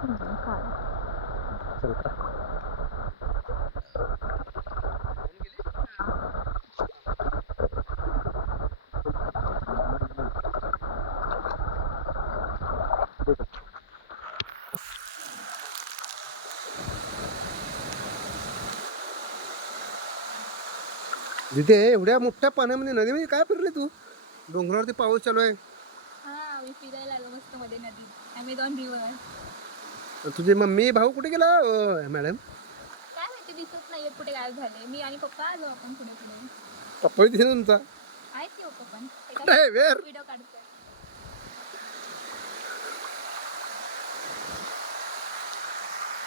चल का? तिथे एवढ्या मोठ्या पाण्यामध्ये नदीमध्ये काय फिरले तू? डोंगरावरती पाऊस चालू आहे. हा मी फिरायला आलो मस्त मध्ये नदीत अमेझॉन रिव्हर. तुझे मम्मी भाऊ कुठे गेला मॅडम? काय माहिती दिसत नाहीये कुठे गायब झाले. मी आणि पप्पा आलो आपण पुढे पुढे. पप्पा तिथे तुमचा आहेत की पप्पा पण काय वेर व्हिडिओ काढतोय.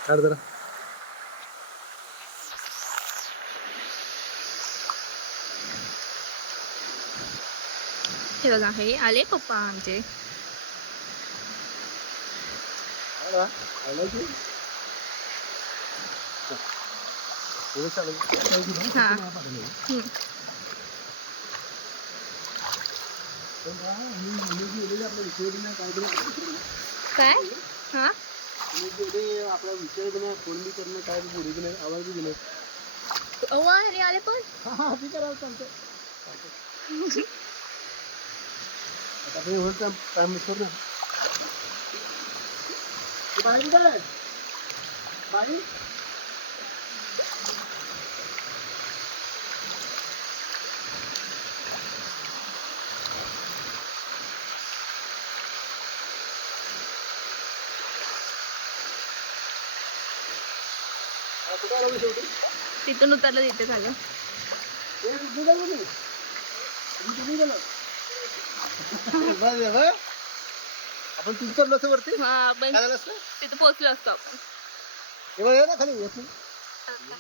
काढ जरा. हे बघा हे आले पप्पा आमचे. हा काय हा आपला विषय नाही फोन बी करणं काय बोलू नाही आवाज बी नाही. अव्वा अरे आले पण हा ठीक आहे चालतं. आता आपण एवढं टाइम मिस करू ना. बाई कुठे आहे? बाई कुठे आला शेवटी? तिथून उतरलं तिथे झालं. आपण तिथे चढलो असं वरती हा आपण काय झालं असतं? तिथे पोहोचलो असतो आपण. तेव्हा ये ना खाली येत नाही. आता